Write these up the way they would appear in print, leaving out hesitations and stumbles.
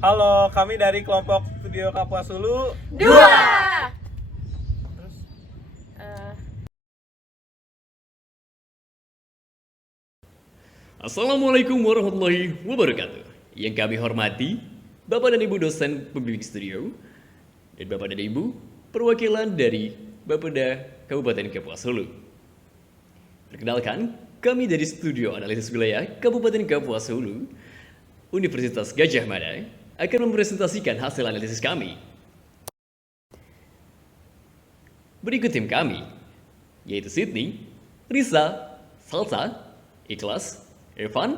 Halo, kami dari kelompok Studio Kapuas Hulu. Dua. Terus, Assalamualaikum warahmatullahi wabarakatuh. Yang kami hormati, Bapak dan Ibu dosen pembimbing studio, dan Bapak dan Ibu perwakilan dari Bapeda Kabupaten Kapuas Hulu. Perkenalkan, kami dari Studio Analisis Wilayah Kabupaten Kapuas Hulu, Universitas Gadjah Mada, akan mempresentasikan hasil analisis kami. Berikut tim kami, yaitu Sydney, Risa, Salsa, Ikhlas, Evan,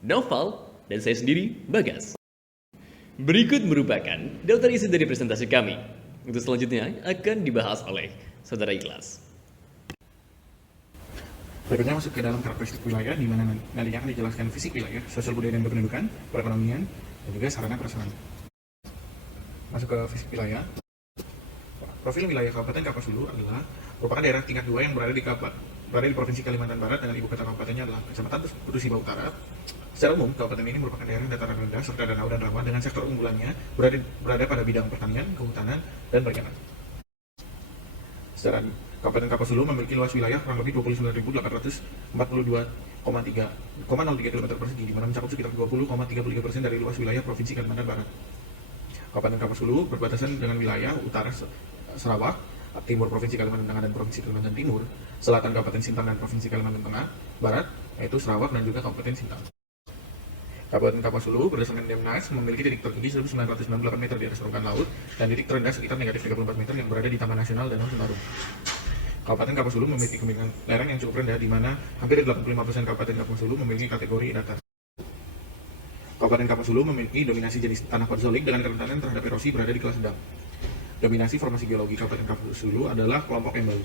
Noval, dan saya sendiri, Bagas. Berikut merupakan daftar isi dari presentasi kami. Untuk selanjutnya akan dibahas oleh Saudara Ikhlas. Berikutnya masuk ke dalam karakteristik wilayah, di mana nantinya akan dijelaskan fisik wilayah, sosial budaya dan kependudukan, perekonomian, dan juga sarana prasarana. Masuk ke fisik wilayah. Profil wilayah Kabupaten Kapuas Hulu adalah merupakan daerah tingkat 2 yang berada di Provinsi Kalimantan Barat dengan ibu kota kabupatennya adalah Kecamatan Putus Siba Utara. Secara umum, kabupaten ini merupakan daerah dataran rendah serta danau dan rawa dengan sektor unggulannya berada pada bidang pertanian, kehutanan, dan perikanan. Secara Kabupaten Kapuas Hulu memiliki luas wilayah kurang lebih 29.842,3 km persegi, di mana mencakup sekitar 20,33% dari luas wilayah Provinsi Kalimantan Barat. Kabupaten Kapuas Hulu berbatasan dengan wilayah utara Sarawak, timur Provinsi Kalimantan Tengah dan Provinsi Kalimantan Timur, selatan Kabupaten Sintang dan Provinsi Kalimantan Tengah, barat yaitu Sarawak dan juga Kabupaten Sintang. Kabupaten Kapuas Hulu berdasarkan Demnas memiliki titik tertinggi 1998 meter di atas permukaan laut dan titik terendah sekitar negatif 34 meter yang berada di Taman Nasional Danau Sentarung. Kabupaten Kapuas Hulu memiliki kemiringan lereng yang cukup rendah, di mana hampir 85% Kabupaten Kapuas Hulu memiliki kategori datar. Kabupaten Kapuas Hulu memiliki dominasi jenis tanah podzolik dengan kerentanan terhadap erosi berada di kelas sedang. Dominasi formasi geologi Kabupaten Kapuas Hulu adalah kelompok embal.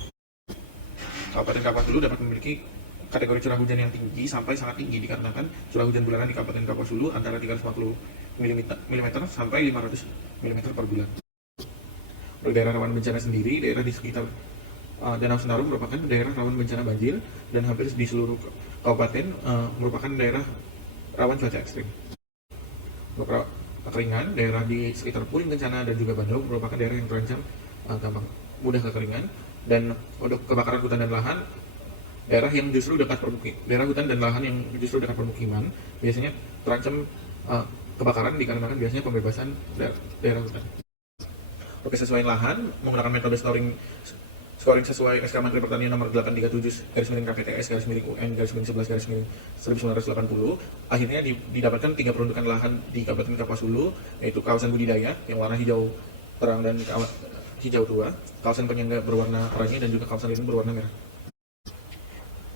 Kabupaten Kapuas Hulu dapat memiliki kategori curah hujan yang tinggi sampai sangat tinggi, dikarenakan curah hujan bulanan di Kabupaten Kapuas Hulu antara 350 mm sampai 500 mm per bulan. Untuk daerah rawan bencana sendiri, daerah di sekitar Danau Sentarung merupakan daerah rawan bencana banjir dan hampir di seluruh kabupaten merupakan daerah rawan cuaca ekstrim. Untuk kekeringan, daerah di sekitar Puring Kencana dan juga Bandung merupakan daerah yang terancam gampang mudah kekeringan. Dan untuk kebakaran hutan dan lahan, daerah yang justru dekat daerah hutan dan lahan yang justru dekat permukiman biasanya terancam kebakaran dikarenakan biasanya pembebasan daerah hutan. Untuk kesesuaian lahan menggunakan metode scoring sesuai SK Menteri Pertanian nomor 837/KPTS/UN/11/1980, akhirnya didapatkan 3 peruntukan lahan di Kabupaten Kapuas Hulu, yaitu kawasan budidaya yang warna hijau terang dan hijau tua, kawasan penyangga berwarna oranye, dan juga kawasan lindung berwarna merah.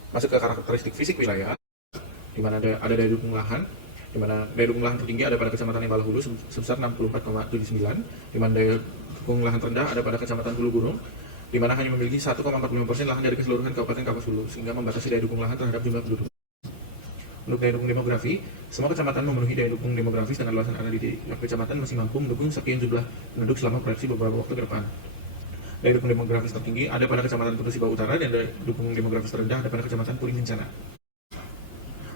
Masuk ke karakteristik fisik wilayah, di mana ada daya dukung lahan, di mana daya dukung lahan tertinggi ada pada Kecamatan Embala Hulu sebesar 64,79, di mana daya dukung lahan terendah ada pada Kecamatan Hulu Burung, di mana hanya memiliki 1,45% lahan dari keseluruhan Kabupaten Kapuas Hulu, sehingga membatasi daya dukung lahan terhadap jumlah penduduk. Untuk daya dukung demografi, semua kecamatan memenuhi daya dukung demografis dengan luasan area di kecamatan masih mampu mendukung sekian jumlah penduduk selama proyeksi beberapa waktu ke depan. Daya dukung demografis tertinggi ada pada Kecamatan Putus Siba Utara dan daya dukung demografis terendah ada pada Kecamatan Puring Kencana.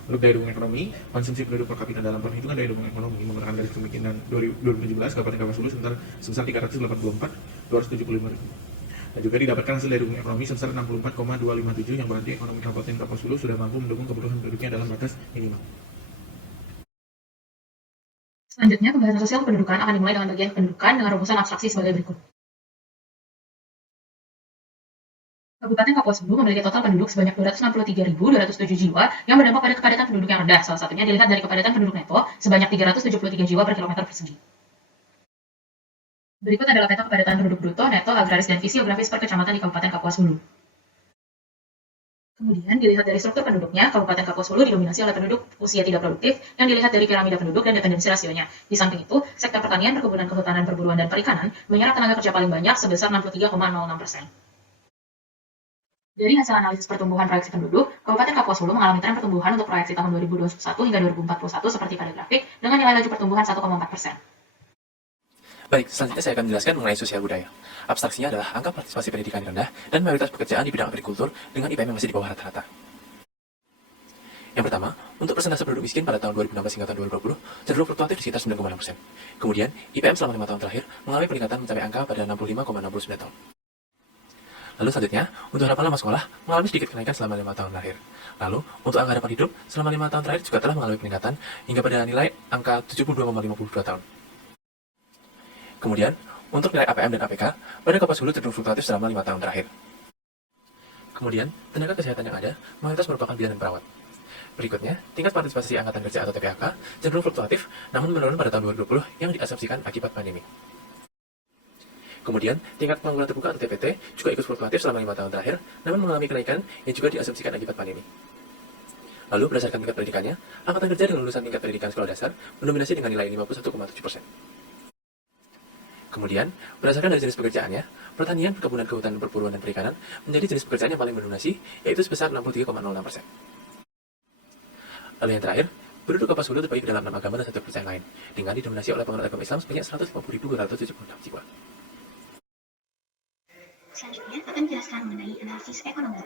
Untuk daya dukung ekonomi, konsumsi penduduk per kapita dalam perhitungan daya dukung ekonomi menggunakan garis kemiskinan 2017 Kabupaten Kapuas Hulu sebesar 384.475.000. Dan juga didapatkan hasil daya dukung ekonomi sebesar 64,257, yang berarti ekonomi Kabupaten Kapuas Hulu sudah mampu mendukung kebutuhan penduduknya dalam batas minimal. Selanjutnya, pembahasan sosial pendudukan akan dimulai dengan bagian pendudukan dengan rumusan abstraksi sebagai berikut. Kabupaten Kapuas Hulu memiliki total penduduk sebanyak 263.207 jiwa yang berdampak pada kepadatan penduduk yang rendah. Salah satunya dilihat dari kepadatan penduduk neto sebanyak 373 jiwa per kilometer persegi. Berikut adalah peta kepadatan penduduk bruto, neto, agraris, dan fisiografis per kecamatan di Kabupaten Kapuas Hulu. Kemudian dilihat dari struktur penduduknya, Kabupaten Kapuas Hulu didominasi oleh penduduk usia tidak produktif yang dilihat dari piramida penduduk dan dependensi rasionya. Di samping itu, sektor pertanian, perkebunan, kehutanan, perburuan, dan perikanan menyerap tenaga kerja paling banyak sebesar 63,06%. Dari hasil analisis pertumbuhan proyeksi penduduk, Kabupaten Kapuas Hulu mengalami tren pertumbuhan untuk proyeksi tahun 2021 hingga 2041 seperti pada grafik dengan nilai laju pertumbuhan 1,4%. Baik, selanjutnya saya akan menjelaskan mengenai sosial budaya. Abstraksinya adalah angka partisipasi pendidikan yang rendah dan mayoritas pekerjaan di bidang agrikultur dengan IPM yang masih di bawah rata-rata. Yang pertama, untuk persentase penduduk miskin pada tahun 2016 hingga tahun 2020 cenderung fluktuatif di sekitar 9,6%. Kemudian, IPM selama 5 tahun terakhir mengalami peningkatan mencapai angka pada 65,69 tahun. Lalu selanjutnya, untuk harapan lama sekolah mengalami sedikit kenaikan selama 5 tahun terakhir. Lalu, untuk angka harapan hidup selama 5 tahun terakhir juga telah mengalami peningkatan hingga pada nilai angka 72,52 tahun. Kemudian, untuk nilai APM dan APK pada Kapas Hulu cenderung fluktuatif selama 5 tahun terakhir. Kemudian, tenaga kesehatan yang ada mayoritas merupakan bidan dan perawat. Berikutnya, tingkat partisipasi Angkatan Kerja atau TPAK cenderung fluktuatif, namun menurun pada tahun 2020 yang diasumsikan akibat pandemi. Kemudian, tingkat pengangguran terbuka atau TPT juga ikut fluktuatif selama 5 tahun terakhir, namun mengalami kenaikan yang juga diasumsikan akibat pandemi. Lalu, berdasarkan tingkat pendidikannya, Angkatan Kerja dengan lulusan tingkat pendidikan sekolah dasar mendominasi dengan nilai 51,7%. Kemudian, berdasarkan dari jenis pekerjaannya, pertanian, perkebunan, kehutanan, perburuan, dan perikanan menjadi jenis pekerjaan yang paling mendominasi, yaitu sebesar 63,06%. Lalu yang terakhir, penduduk Kapas Hulu terbagi ke dalam 6 agama dan 1 kepercayaan lain, dengan didominasi oleh penganut agama Islam sebanyak 150.276 jiwa. Selanjutnya akan menjelaskan mengenai analisis ekonomi.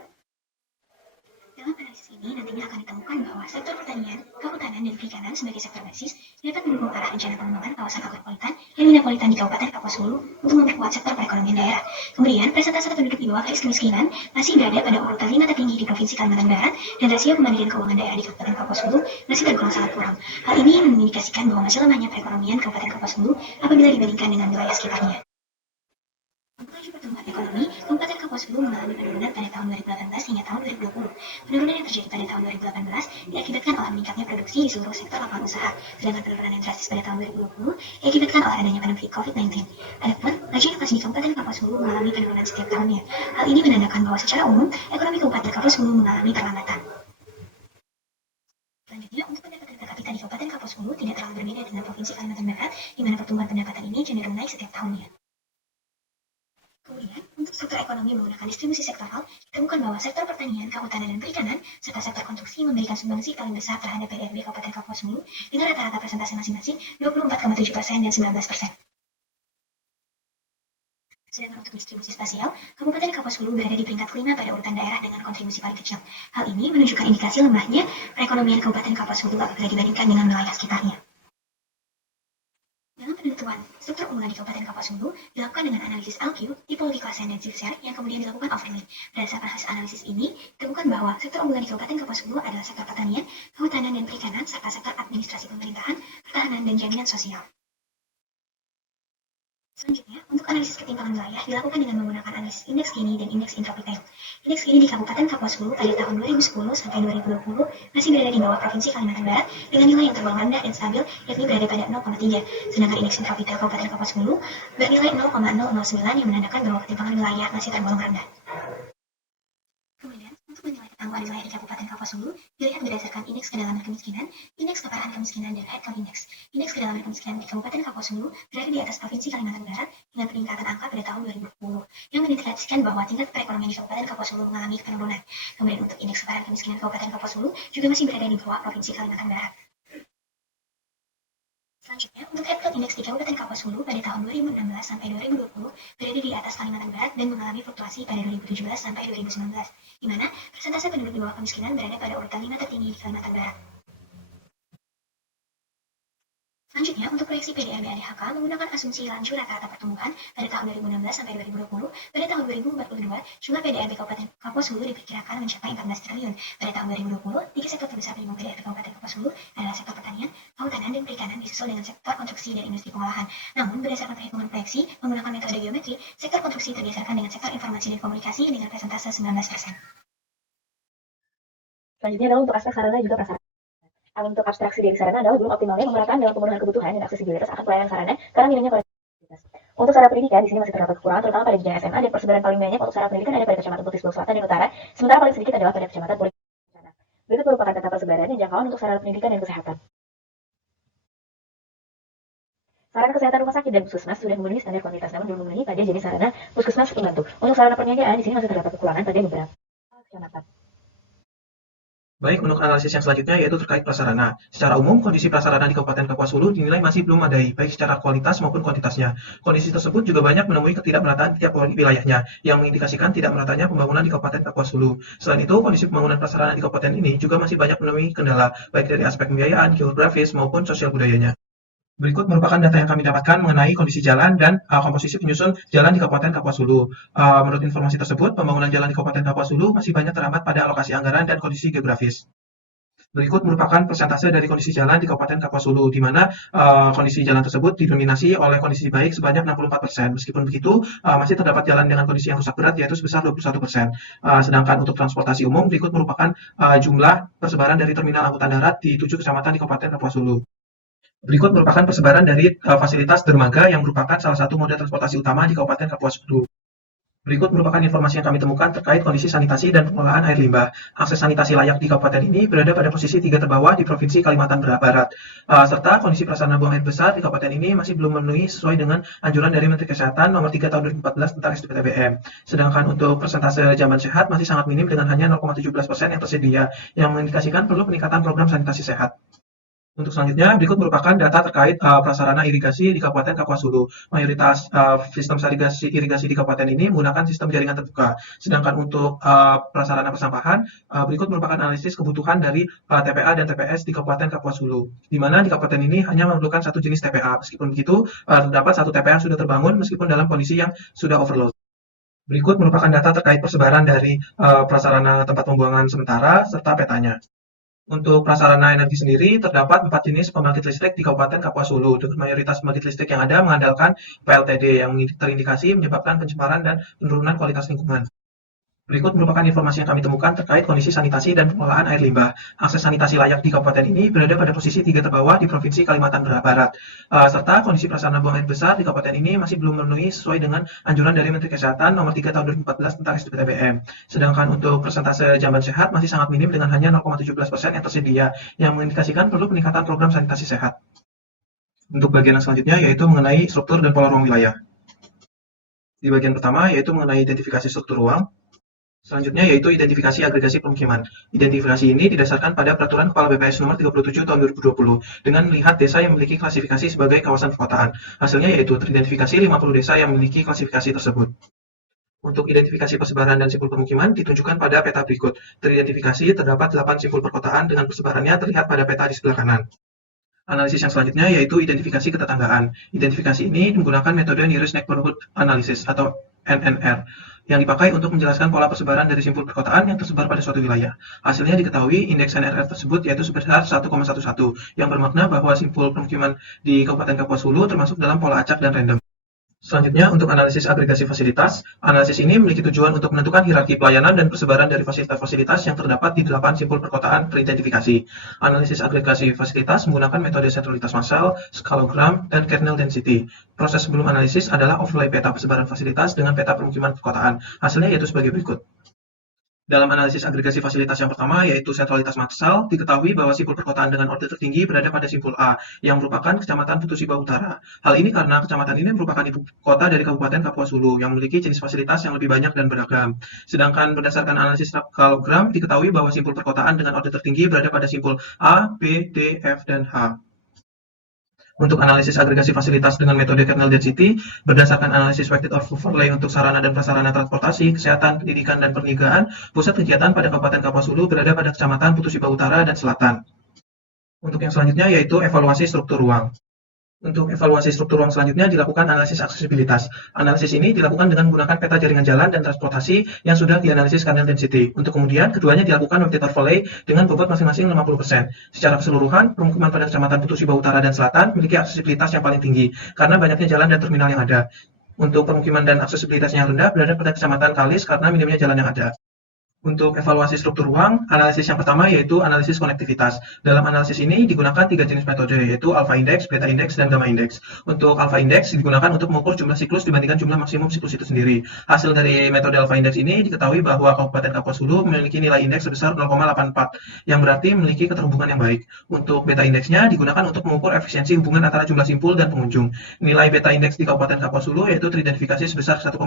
Dalam analisis ini nantinya akan ditemukan bahwa sektor pertanian, kehutanan, dan perikanan sebagai sektor basis dapat mendukung arah rencana pengembangan kawasan agropolitan dan metropolitan di Kabupaten Kapuas Hulu untuk memperkuat sektor perekonomian daerah. Kemudian, persentase penduduk di bawah garis kemiskinan masih berada pada urutan 5 tertinggi di Provinsi Kalimantan Barat dan rasio kemandirian keuangan daerah di Kabupaten Kapuas Hulu masih tergolong sangat kurang. Hal ini mengindikasikan bahwa masih lemahnya perekonomian Kabupaten Kapuas Hulu apabila dibandingkan dengan wilayah sekitarnya. Untuk laju pertumbuhan ekonomi, Kabupaten Kapuas Hulu mengalami penurunan pada tahun 2018 hingga tahun 2020. Penurunan yang terjadi pada tahun 2018 diakibatkan oleh meningkatnya produksi di seluruh sektor lapangan usaha, sedangkan penurunan yang drastis pada tahun 2020 diakibatkan oleh adanya pandemi COVID-19. Adapun, laju inflasi di Kabupaten Kapuas Hulu mengalami penurunan setiap tahunnya. Hal ini menandakan bahwa secara umum, ekonomi Kabupaten Kapuas Hulu mengalami perlambatan. Selanjutnya, untuk pendapatan per kapita di Kabupaten Kapuas Hulu tidak terlalu berbeda dengan Provinsi Kalimantan Barat, di mana pertumbuhan pendapatan ini cenderung naik setiap tahunnya. Kemudian, untuk struktur ekonomi menggunakan distribusi sektoral, ditemukan bahwa sektor pertanian, kehutanan, dan perikanan, serta sektor konstruksi memberikan sumbangsi paling besar terhadap PDRB Kabupaten Kapuas Hulu dengan rata-rata persentase masing-masing 24,7% dan 19%. Sedangkan untuk distribusi spasial, Kabupaten Kapuas Hulu berada di peringkat kelima pada urutan daerah dengan kontribusi paling kecil. Hal ini menunjukkan indikasi lemahnya perekonomian Kabupaten Kapuas Hulu apabila dibandingkan dengan wilayah sekitarnya. Dalam penentuan struktur unggulan di Kabupaten Kapuas Hulu dilakukan dengan analisis LQ, tipologi klasen, dan zigzag yang kemudian dilakukan overlay. Berdasarkan hasil analisis ini, ditemukan bahwa sektor unggulan di Kabupaten Kapuas Hulu adalah sektor pertanian, kehutanan, dan perikanan, serta sektor administrasi pemerintahan, pertahanan, dan jaminan sosial. Selanjutnya, untuk analisis ketimpangan wilayah dilakukan dengan menggunakan analisis indeks Gini dan indeks Intropitail. Indeks Gini di Kabupaten Kapuas Hulu pada tahun 2010 sampai 2020 masih berada di bawah Provinsi Kalimantan Barat dengan nilai yang tergolong rendah dan stabil, yakni berada pada 0,3. Sedangkan indeks Intropitail Kabupaten Kapuas Hulu bernilai 0,009 yang menandakan bahwa ketimpangan wilayah masih tergolong rendah. Kemudian, untuk menilai ketangguhan wilayah di Kabupaten Kapuas Hulu dilihat berdasarkan indeks kedalaman kemiskinan, indeks keparahan kemiskinan, dan headcount index. Indeks kedalaman kemiskinan di Kabupaten Kapuas Hulu berada di atas Provinsi Kalimantan Barat dengan peningkatan angka pada tahun 2020, yang mengindikasikan bahwa tingkat perekonomian di Kabupaten Kapuas Hulu mengalami penurunan. Kemudian untuk indeks keparahan kemiskinan Kabupaten Kapuas Hulu juga masih berada di bawah Provinsi Kalimantan Barat. Selanjutnya, untuk headcount index di Kabupaten Kapuas Hulu pada tahun 2016 sampai 2020 berada di atas Kalimantan Barat dan mengalami fluktuasi pada 2017 sampai 2019, di mana persentase penduduk di bawah kemiskinan berada pada urutan 5 tertinggi di Kalimantan Barat. Selanjutnya, untuk proyeksi PDRB ADHK menggunakan asumsi laju rata-rata pertumbuhan pada tahun 2016 sampai 2020, pada tahun 2042, jumlah PDRB Kabupaten Kapuas Hulu diperkirakan mencapai 14 triliun. Pada tahun 2020, tiga sektor terbesar penyumbang PDRB Kabupaten Kapuas Hulu adalah sektor pertanian, kehutanan, dan perikanan disusul dengan sektor konstruksi dan industri pengolahan. Namun, berdasarkan perhitungan proyeksi menggunakan metode geometri, sektor konstruksi tergeserkan dengan sektor informasi dan komunikasi dengan persentase 19%. Selanjutnya adalah untuk aspek sarana juga prasarana. Untuk abstraksi dari sarana adalah belum optimalnya pemerataan dalam pemenuhan kebutuhan dan aksesibilitas akan pelayanan sarana karena minimnya konektivitas. Untuk sarana pendidikan, di sini masih terdapat kekurangan terutama pada jenjang SMA dan persebaran paling banyak untuk sarana pendidikan ada pada Kecamatan Putih Sebelah Selatan dan Utara, sementara paling sedikit adalah pada Kecamatan Pulik. Berikut merupakan peta persebaran dan jangkauan untuk sarana pendidikan dan kesehatan. Sarana kesehatan rumah sakit dan puskesmas sudah memenuhi standar kuantitas namun belum memenuhi pada jenis sarana puskesmas pembantu. Untuk sarana perniagaan, di sini masih terdapat kekurangan pada beberapa kecamatan. Baik, untuk analisis yang selanjutnya yaitu terkait prasarana. Secara umum, kondisi prasarana di Kabupaten Kapuas Hulu dinilai masih belum memadai, baik secara kualitas maupun kuantitasnya. Kondisi tersebut juga banyak menemui ketidakmerataan tiap wilayahnya, yang mengindikasikan tidak meratanya pembangunan di Kabupaten Kapuas Hulu. Selain itu, kondisi pembangunan prasarana di kabupaten ini juga masih banyak menemui kendala, baik dari aspek pembiayaan, geografis, maupun sosial budayanya. Berikut merupakan data yang kami dapatkan mengenai kondisi jalan dan komposisi penyusun jalan di Kabupaten Kapuas Hulu. Menurut informasi tersebut, pembangunan jalan di Kabupaten Kapuas Hulu masih banyak terhambat pada alokasi anggaran dan kondisi geografis. Berikut merupakan persentase dari kondisi jalan di Kabupaten Kapuas Hulu, di mana kondisi jalan tersebut didominasi oleh kondisi baik sebanyak 64%. Meskipun begitu, masih terdapat jalan dengan kondisi yang rusak berat, yaitu sebesar 21%. Sedangkan untuk transportasi umum, berikut merupakan jumlah persebaran dari terminal angkutan darat di 7 kecamatan di Kabupaten Kapuas Hulu. Berikut merupakan persebaran dari fasilitas dermaga yang merupakan salah satu moda transportasi utama di Kabupaten Kapuas Hulu. Berikut merupakan informasi yang kami temukan terkait kondisi sanitasi dan pengelolaan air limbah. Akses sanitasi layak di kabupaten ini berada pada posisi 3 terbawah di Provinsi Kalimantan Barat. Serta kondisi prasarana buang air besar di kabupaten ini masih belum memenuhi sesuai dengan anjuran dari Menteri Kesehatan nomor 3 tahun 2014 tentang SDPTBM. Sedangkan untuk persentase jamban sehat masih sangat minim dengan hanya 0,17% yang tersedia, yang mengindikasikan perlu peningkatan program sanitasi sehat. Untuk selanjutnya, berikut merupakan data terkait prasarana irigasi di Kabupaten Kapuas Hulu. Mayoritas sistem irigasi di kabupaten ini menggunakan sistem jaringan terbuka. Sedangkan untuk prasarana persampahan, berikut merupakan analisis kebutuhan dari TPA dan TPS di Kabupaten Kapuas Hulu. Di mana di kabupaten ini hanya memerlukan satu jenis TPA. Meskipun begitu, terdapat satu TPA yang sudah terbangun meskipun dalam kondisi yang sudah overload. Berikut merupakan data terkait persebaran dari prasarana tempat pembuangan sementara serta petanya. Untuk prasarana energi sendiri, terdapat 4 jenis pembangkit listrik di Kabupaten Kapuas Hulu. Dengan mayoritas pembangkit listrik yang ada mengandalkan PLTD yang terindikasi menyebabkan pencemaran dan penurunan kualitas lingkungan. Berikut merupakan informasi yang kami temukan terkait kondisi sanitasi dan pengelolaan air limbah. Akses sanitasi layak di kabupaten ini berada pada posisi 3 terbawah di Provinsi Kalimantan Barat. Serta kondisi prasarana buang air besar di kabupaten ini masih belum memenuhi sesuai dengan anjuran dari Menteri Kesehatan nomor 3 tahun 2014 tentang SDPTBM. Sedangkan untuk persentase jamban sehat masih sangat minim dengan hanya 0,17% yang tersedia, yang mengindikasikan perlu peningkatan program sanitasi sehat. Untuk bagian yang selanjutnya yaitu mengenai struktur dan pola ruang wilayah. Di bagian pertama yaitu mengenai identifikasi struktur ruang. Selanjutnya yaitu identifikasi agregasi pemukiman. Identifikasi ini didasarkan pada Peraturan Kepala BPS Nomor 37 Tahun 2020 dengan melihat desa yang memiliki klasifikasi sebagai kawasan perkotaan. Hasilnya yaitu teridentifikasi 50 desa yang memiliki klasifikasi tersebut. Untuk identifikasi persebaran dan simpul permukiman ditunjukkan pada peta berikut. Teridentifikasi terdapat 8 simpul perkotaan dengan persebarannya terlihat pada peta di sebelah kanan. Analisis yang selanjutnya yaitu identifikasi ketetanggaan. Identifikasi ini menggunakan metode Nearest Neighborhood Analysis atau NNR yang dipakai untuk menjelaskan pola persebaran dari simpul perkotaan yang tersebar pada suatu wilayah. Hasilnya diketahui indeks NRF tersebut yaitu sebesar 1,11 yang bermakna bahwa simpul permukiman di Kabupaten Kapuas Hulu termasuk dalam pola acak dan random. Selanjutnya, untuk analisis agregasi fasilitas. Analisis ini memiliki tujuan untuk menentukan hierarki pelayanan dan persebaran dari fasilitas-fasilitas yang terdapat di 8 simpul perkotaan teridentifikasi. Analisis agregasi fasilitas menggunakan metode sentralitas massal, skalogram, dan kernel density. Proses sebelum analisis adalah overlay peta persebaran fasilitas dengan peta permukiman perkotaan. Hasilnya yaitu sebagai berikut. Dalam analisis agregasi fasilitas yang pertama, yaitu sentralitas massal, diketahui bahwa simpul perkotaan dengan orde tertinggi berada pada simpul A, yang merupakan Kecamatan Putusiba Utara. Hal ini karena kecamatan ini merupakan ibu kota dari Kabupaten Kapuas Hulu, yang memiliki jenis fasilitas yang lebih banyak dan beragam. Sedangkan berdasarkan analisis skalogram, diketahui bahwa simpul perkotaan dengan orde tertinggi berada pada simpul A, B, D, F, dan H. Untuk analisis agregasi fasilitas dengan metode kernel density, berdasarkan analisis weighted overlay untuk sarana dan prasarana transportasi, kesehatan, pendidikan, dan perniagaan, pusat kegiatan pada Kabupaten Kapuas Hulu berada pada Kecamatan Putusiba Utara dan Selatan. Untuk yang selanjutnya yaitu evaluasi struktur ruang. Untuk evaluasi struktur ruang selanjutnya dilakukan analisis aksesibilitas. Analisis ini dilakukan dengan menggunakan peta jaringan jalan dan transportasi yang sudah dianalisis kernel density. Untuk kemudian keduanya dilakukan weighted overlay dengan bobot masing-masing 50%. Secara keseluruhan, permukiman pada Kecamatan Putusiba Utara dan Selatan memiliki aksesibilitas yang paling tinggi karena banyaknya jalan dan terminal yang ada. Untuk permukiman dan aksesibilitasnya yang rendah berada pada Kecamatan Kalis karena minimnya jalan yang ada. Untuk evaluasi struktur ruang, analisis yang pertama yaitu analisis konektivitas. Dalam analisis ini digunakan 3 jenis metode, yaitu alpha index, beta index, dan gamma index. Untuk alpha index digunakan untuk mengukur jumlah siklus dibandingkan jumlah maksimum siklus itu sendiri. Hasil dari metode alpha index ini diketahui bahwa Kabupaten Kapuas Hulu memiliki nilai indeks sebesar 0,84, yang berarti memiliki keterhubungan yang baik. Untuk beta indeksnya digunakan untuk mengukur efisiensi hubungan antara jumlah simpul dan pengunjung. Nilai beta indeks di Kabupaten Kapuas Hulu yaitu teridentifikasi sebesar 1,2,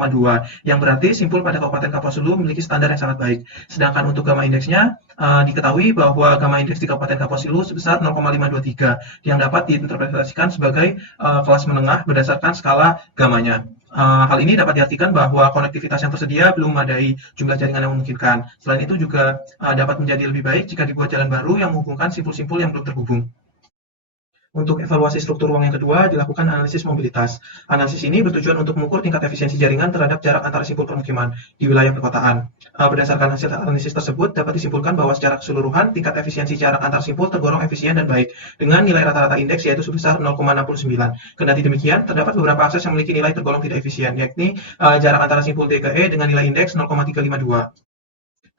yang berarti simpul pada Kabupaten Kapuas Hulu memiliki standar yang sangat baik. Sedangkan untuk gamma indeksnya diketahui bahwa gamma indeks di Kabupaten Kapuas Hulu sebesar 0,523 yang dapat diinterpretasikan sebagai kelas menengah berdasarkan skala gamanya. Hal ini dapat diartikan bahwa konektivitas yang tersedia belum memadai jumlah jaringan yang memungkinkan. Selain itu juga dapat menjadi lebih baik jika dibuat jalan baru yang menghubungkan simpul-simpul yang belum terhubung. Untuk evaluasi struktur ruang yang kedua, dilakukan analisis mobilitas. Analisis ini bertujuan untuk mengukur tingkat efisiensi jaringan terhadap jarak antara simpul permukiman di wilayah perkotaan. Berdasarkan hasil analisis tersebut, dapat disimpulkan bahwa secara keseluruhan, tingkat efisiensi jarak antar simpul tergolong efisien dan baik, dengan nilai rata-rata indeks yaitu sebesar 0,69. Kendati demikian, terdapat beberapa akses yang memiliki nilai tergolong tidak efisien, yakni jarak antara simpul D ke E dengan nilai indeks 0,352.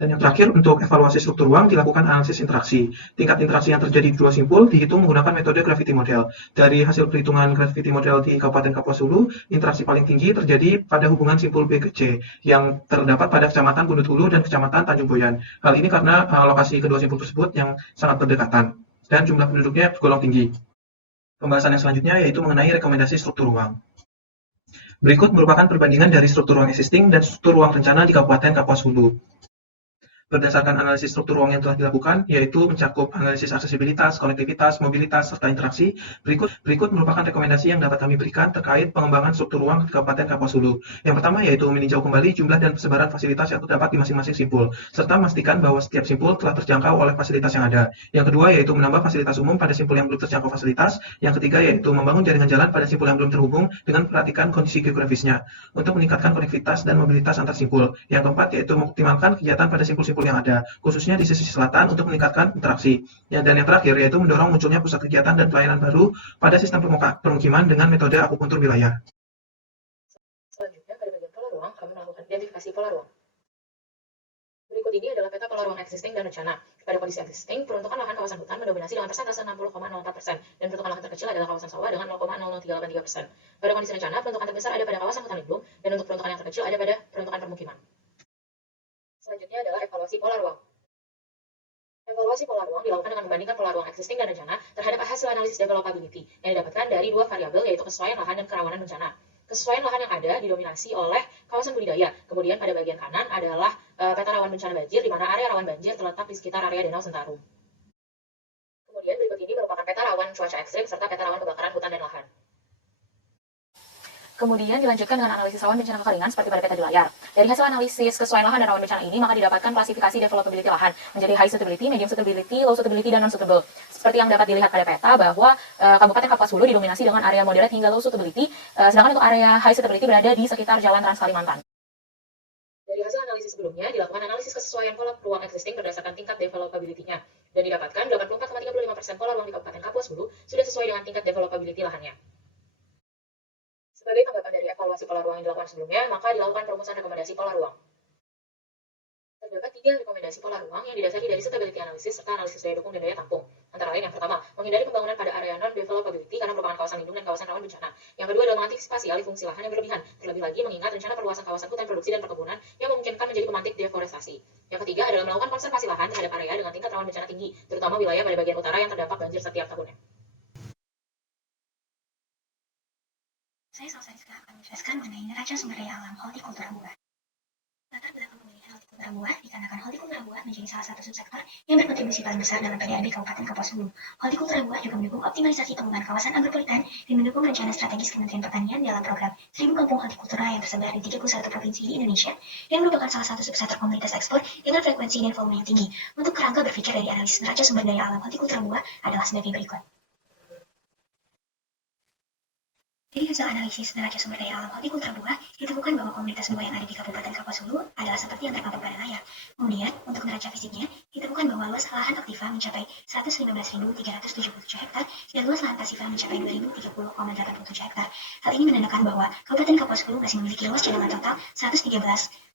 Dan yang terakhir, untuk evaluasi struktur ruang, dilakukan analisis interaksi. Tingkat interaksi yang terjadi di dua simpul dihitung menggunakan metode gravity model. Dari hasil perhitungan gravity model di Kabupaten Kapuas Hulu, interaksi paling tinggi terjadi pada hubungan simpul B ke C, yang terdapat pada Kecamatan Pundut Hulu dan Kecamatan Tanjung Boyan. Hal ini karena lokasi kedua simpul tersebut yang sangat berdekatan, dan jumlah penduduknya tergolong tinggi. Pembahasan yang selanjutnya yaitu mengenai rekomendasi struktur ruang. Berikut merupakan perbandingan dari struktur ruang existing dan struktur ruang rencana di Kabupaten Kapuas Hulu. Berdasarkan analisis struktur ruang yang telah dilakukan, yaitu mencakup analisis aksesibilitas, konektivitas, mobilitas, serta interaksi, berikut merupakan rekomendasi yang dapat kami berikan terkait pengembangan struktur ruang di Kabupaten Kapuas Hulu. Yang pertama yaitu meninjau kembali jumlah dan persebaran fasilitas yang terdapat di masing-masing simpul, serta memastikan bahwa setiap simpul telah terjangkau oleh fasilitas yang ada. Yang kedua yaitu menambah fasilitas umum pada simpul yang belum terjangkau fasilitas. Yang ketiga yaitu membangun jaringan jalan pada simpul yang belum terhubung dengan perhatikan kondisi geografisnya, untuk meningkatkan konektivitas dan mobilitas antar simpul. Yang keempat yaitu mengoptimalkan kegiatan pada simpul-simpul yang ada, khususnya di sisi selatan untuk meningkatkan interaksi. Dan yang terakhir yaitu mendorong munculnya pusat kegiatan dan pelayanan baru pada sistem permukiman dengan metode akupuntur wilayah. Selanjutnya, pada bagian pola ruang, kami melakukan identifikasi pola ruang. Berikut ini adalah peta pola ruang existing dan rencana. Pada kondisi existing, peruntukan lahan kawasan hutan mendominasi dengan persentase 60,04%, dan peruntukan lahan terkecil adalah kawasan sawah dengan 0,00383%. Pada kondisi rencana, peruntukan terbesar ada pada kawasan hutan lindung, dan untuk peruntukan yang terkecil ada pada peruntukan permukiman. Selanjutnya adalah evaluasi pola ruang. Evaluasi pola ruang dilakukan dengan membandingkan pola ruang existing dan rencana terhadap hasil analisis developability yang didapatkan dari dua variabel yaitu kesesuaian lahan dan kerawanan bencana. Kesesuaian lahan yang ada didominasi oleh kawasan budidaya. Kemudian pada bagian kanan adalah peta rawan bencana banjir, di mana area rawan banjir terletak di sekitar area Danau Sentarum. Kemudian berikut ini merupakan peta rawan cuaca ekstrim serta peta rawan kebakaran hutan dan lahan. Kemudian dilanjutkan dengan analisis rawan bencana kekeringan seperti pada peta di layar. Dari hasil analisis kesesuaian lahan dan rawan bencana ini, maka didapatkan klasifikasi developability lahan menjadi high suitability, medium suitability, low suitability, dan non suitable. Seperti yang dapat dilihat pada peta bahwa Kabupaten Kapuas Hulu didominasi dengan area moderate hingga low suitability, sedangkan untuk area high suitability berada di sekitar Jalan Trans Kalimantan. Dari hasil analisis sebelumnya, dilakukan analisis kesesuaian pola ruang existing berdasarkan tingkat developability-nya, dan didapatkan 84,35% pola ruang di Kabupaten Kapuas Hulu sudah sesuai dengan tingkat developability lahannya. Sebagai tanggapan dari evaluasi pola ruang yang dilakukan sebelumnya, maka dilakukan perumusan rekomendasi pola ruang. Terdapat 3 rekomendasi pola ruang yang didasari dari stability analysis serta analisis daya dukung dan daya tampung. Antara lain yang pertama, menghindari pembangunan pada area non-developability karena merupakan kawasan lindung dan kawasan rawan bencana. Yang kedua adalah mengantisipasi alih fungsi lahan yang berlebihan, terlebih lagi mengingat rencana perluasan kawasan hutan produksi dan perkebunan yang memungkinkan menjadi pemantik deforestasi. Yang ketiga adalah melakukan konservasi lahan terhadap area dengan tingkat rawan bencana tinggi, terutama wilayah pada bagian utara yang terdampak banjir setiap tahunnya. Saya Salsa akan menjelaskan mengenai neraca sumber daya alam hortikultura buah. Latar belakang pemilihan hortikultura buah dikarenakan hortikultura buah menjadi salah satu subsektor yang berkontribusi paling besar dalam PDRB Kabupaten Kapuas Hulu. Hortikultura buah juga mendukung optimalisasi pengembangan kawasan agropolitan dan mendukung rencana strategis Kementerian Pertanian dalam program 1000 Kampung Hortikultura yang tersebar di 31 provinsi di Indonesia yang merupakan salah satu subsektor komoditas ekspor dengan frekuensi dan volume yang tinggi. Untuk kerangka berpikir dari analisis neraca sumber daya alam hortikultura buah adalah sebagai berikut. Dari hasil analisis neraca sumber daya alam hortikultura buah, ditemukan bahwa komunitas buah yang ada di Kabupaten Kapuas Hulu adalah seperti yang terpampang pada layar. Kemudian, untuk neraca fisiknya, ditemukan bahwa luas lahan aktiva mencapai 115.377 hektar dan luas lahan pasifnya mencapai 2.030,87 hektar. Hal ini menandakan bahwa Kabupaten Kapuas Hulu masih memiliki luas cadangan total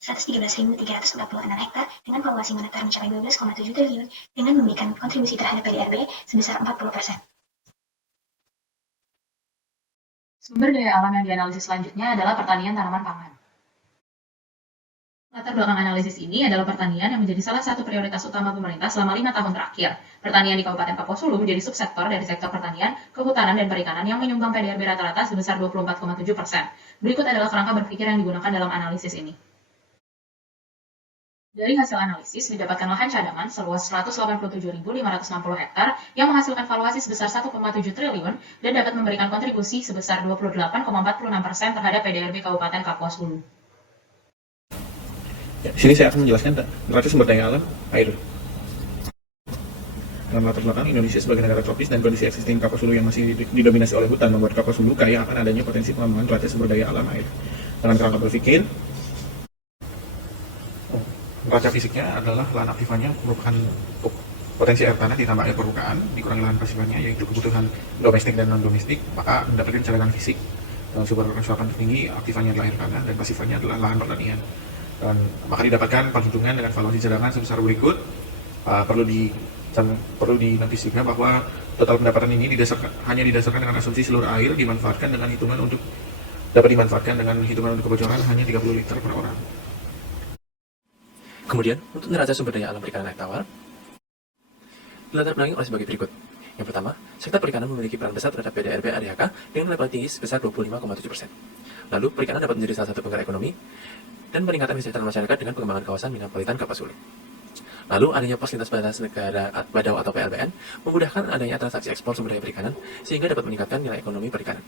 113.346 hektar dengan valuasi moneter mencapai 12,7 triliun dengan memberikan kontribusi terhadap PDRB sebesar 40%. Sumber daya alam yang dianalisis selanjutnya adalah pertanian tanaman pangan. Latar belakang analisis ini adalah pertanian yang menjadi salah satu prioritas utama pemerintah selama 5 tahun terakhir. Pertanian di Kabupaten Kapuas Hulu menjadi subsektor dari sektor pertanian, kehutanan, dan perikanan yang menyumbang PDRB rata-rata sebesar 24,7%. Berikut adalah kerangka berpikir yang digunakan dalam analisis ini. Dari hasil analisis, didapatkan lahan cadangan seluas 187.560 hektar yang menghasilkan valuasi sebesar 1,7 triliun dan dapat memberikan kontribusi sebesar 28,46% terhadap PDRB Kabupaten Kapuas Hulu. Ya, di sini saya akan menjelaskan neraca sumber daya alam air. Dalam latar belakang Indonesia sebagai negara tropis dan kondisi existing Kapuas Hulu yang masih didominasi oleh hutan membuat Kapuas Hulu kaya akan adanya potensi pengembangan neraca sumber daya alam air. Dengan kerangka berpikir, neraca fisiknya adalah lahan aktifannya merupakan potensi air tanah ditambah air permukaan dikurangi lahan pasifannya yaitu kebutuhan domestik dan non domestik, maka mendapatkan cadangan fisik. Sumber resapan tertinggi aktifannya adalah air tanah dan pasifannya adalah lahan pertanian. Dan maka didapatkan perhitungan dengan valuasi cadangan sebesar berikut. Perlu dinotis juga bahwa total pendapatan ini hanya didasarkan dengan asumsi seluruh air dimanfaatkan dengan hitungan untuk kebocoran hanya 30 liter per orang. Kemudian, untuk neraca sumber daya alam perikanan air tawar, dilatar belakangi oleh sebagai berikut. Yang pertama, sektor perikanan memiliki peran besar terhadap PDRB ADHK dengan nilai paling tinggi sebesar 25,7%. Lalu, perikanan dapat menjadi salah satu penggerak ekonomi dan peningkatan kesejahteraan masyarakat dengan pengembangan kawasan Minangkabau Kapuas Hulu. Lalu, adanya pos lintas batas negara BADAW atau PLBN memudahkan adanya transaksi ekspor sumber daya perikanan sehingga dapat meningkatkan nilai ekonomi perikanan.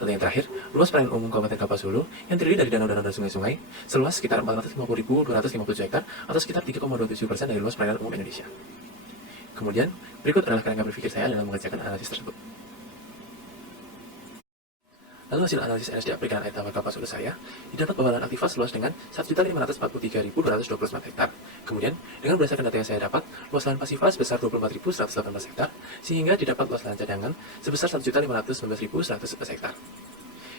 Lalu yang terakhir, luas perairan umum Kabupaten Kapuas Hulu yang terdiri dari danau-danau dan sungai-sungai seluas sekitar 450.257 hektar atau sekitar 3,27% dari luas perairan umum Indonesia. Kemudian, berikut adalah kerangka berpikir saya dalam mengerjakan analisis tersebut. Lalu hasil analisis NSDA perikanan air tawar Kapuas Hulu saya didapat bahwa lahan aktiva seluas dengan 1.543.229 hektar. Kemudian, dengan berdasarkan data yang saya dapat, luas lahan pasifa sebesar 24.118 hektar, sehingga didapat luas lahan cadangan sebesar 1.519.111 hektar.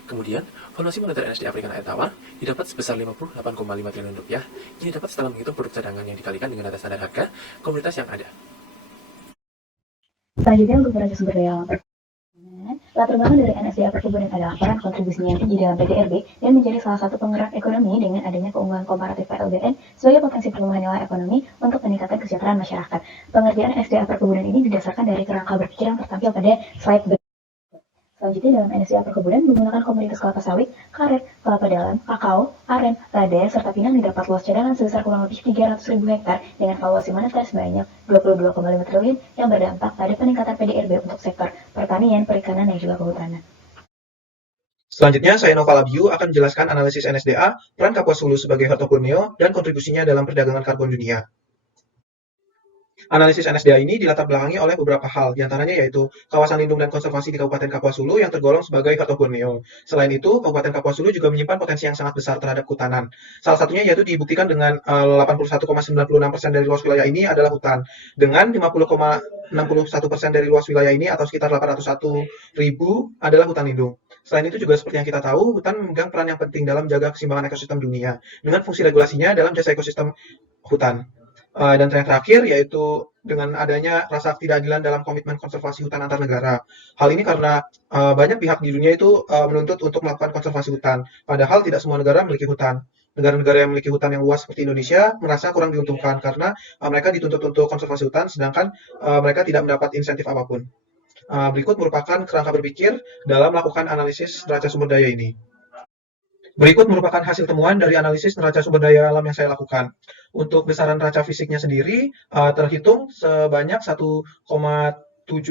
Kemudian, valuasi moneter NSDA perikanan air tawar didapat sebesar 58,5 triliun rupiah, yang didapat setelah menghitung produk cadangan yang dikalikan dengan data standar harga komunitas yang ada. Selanjutnya untuk neraca sumber daya alam perkebunan. Latar belakang dari NSDA perkebunan adalah peran kontribusinya yang tinggi dalam PDRB dan menjadi salah satu penggerak ekonomi dengan adanya keunggulan komparatif PLBN sebagai potensi pertumbuhan nilai ekonomi untuk meningkatkan kesejahteraan masyarakat. Pengertian NSDA perkebunan ini didasarkan dari kerangka berpikir yang tertampil pada slide berikut. Selanjutnya dalam NSDA perkebunan menggunakan komoditas kelapa sawit, karet, kelapa dalam, kakao, aren, lada, serta pinang didapat luas cadangan sebesar kurang lebih 300.000 hektar dengan valuasi moneter sebanyak 22,5 triliun yang berdampak pada peningkatan PDRB untuk sektor pertanian, perikanan, dan juga kehutanan. Selanjutnya, saya Nova Labiu akan menjelaskan analisis NSDA, peran Kapuas Hulu sebagai Harta Borneo, dan kontribusinya dalam perdagangan karbon dunia. Analisis NSDA ini dilatar belakangi oleh beberapa hal, diantaranya yaitu kawasan lindung dan konservasi di Kabupaten Kapuas Hulu yang tergolong sebagai Harta Borneo. Selain itu, Kabupaten Kapuas Hulu juga menyimpan potensi yang sangat besar terhadap hutanan. Salah satunya yaitu dibuktikan dengan 81,96% dari luas wilayah ini adalah hutan, dengan 50,61% dari luas wilayah ini atau sekitar 801.000 adalah hutan lindung. Selain itu juga seperti yang kita tahu, hutan memegang peran yang penting dalam menjaga keseimbangan ekosistem dunia, dengan fungsi regulasinya dalam jasa ekosistem hutan. Dan yang terakhir yaitu dengan adanya rasa ketidakadilan dalam komitmen konservasi hutan antar negara. Hal ini karena banyak pihak di dunia itu menuntut untuk melakukan konservasi hutan, padahal tidak semua negara memiliki hutan. Negara-negara yang memiliki hutan yang luas seperti Indonesia merasa kurang diuntungkan karena mereka dituntut untuk konservasi hutan, sedangkan mereka tidak mendapat insentif apapun. Berikut merupakan kerangka berpikir dalam melakukan analisis neraca sumber daya ini. Berikut merupakan hasil temuan dari analisis neraca sumber daya alam yang saya lakukan. Untuk besaran neraca fisiknya sendiri terhitung sebanyak 1,7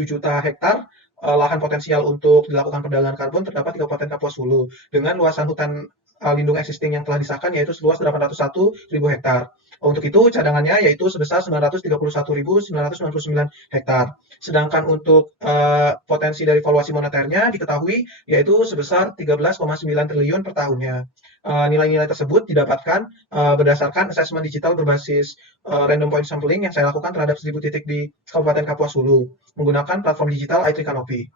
juta hektar lahan potensial untuk dilakukan perdagangan karbon terdapat di Kabupaten Kapuas Hulu dengan luasan hutan lindung existing yang telah disahkan yaitu seluas 801.000 hektar. Untuk itu cadangannya yaitu sebesar 931.999 hektar. Sedangkan untuk potensi dari valuasi moneternya diketahui yaitu sebesar 13,9 triliun per tahunnya. Nilai-nilai tersebut didapatkan berdasarkan asesmen digital berbasis random point sampling yang saya lakukan terhadap 1.000 titik di Kabupaten Kapuas Hulu menggunakan platform digital i3 Canopy.